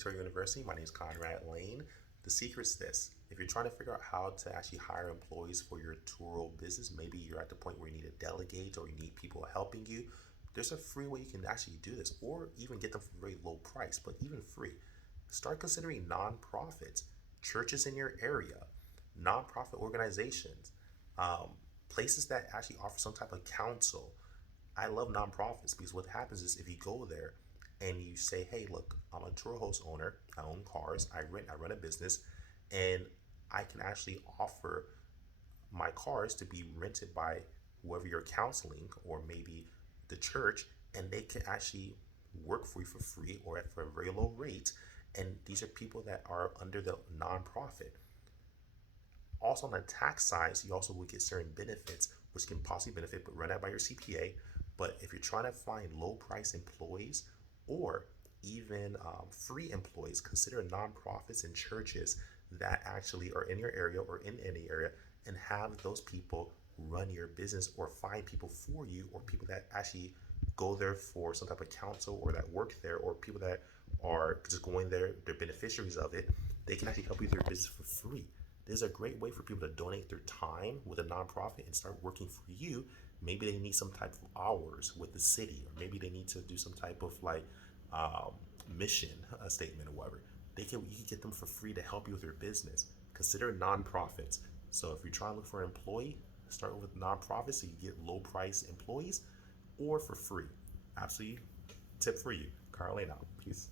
Turo University. My name is Conrad Layn. The secret's this. If you're trying to figure out how to actually hire employees for your Turo business, maybe you're at the point where you need to delegate or you need people helping you, there's a free way you can actually do this or even get them for a very low price, but even free. Start considering nonprofits, churches in your area, nonprofit organizations, um, places that actually offer some type of counsel. I love nonprofits because what happens is if you go there and you say, "Hey, look, I'm a tour host owner. I own cars. I run a business, and I can actually offer my cars to be rented by whoever you're counseling or maybe the church, and they can actually work for you for free or at for a very low rate." And these are people that are under the nonprofit. Also, on the tax side, you also will get certain benefits, which can possibly benefit, but run out by your CPA. But if you're trying to find low price employees or even free employees, consider nonprofits and churches that actually are in your area or in any area and have those people run your business or find people for you or people that actually go there for some type of counsel or that work there or people that are just going there, they're beneficiaries of it. They can actually help you with your business for free. This is a great way for people to donate their time with a nonprofit and start working for you. Maybe they need some type of hours with the city, or maybe they need to do some type of like um, mission statement or whatever. You can get them for free to help you with your business. Consider nonprofits. So if you're trying to look for an employee, start with nonprofits so you get low price employees or for free. Absolutely tip for you. Carl out. Peace.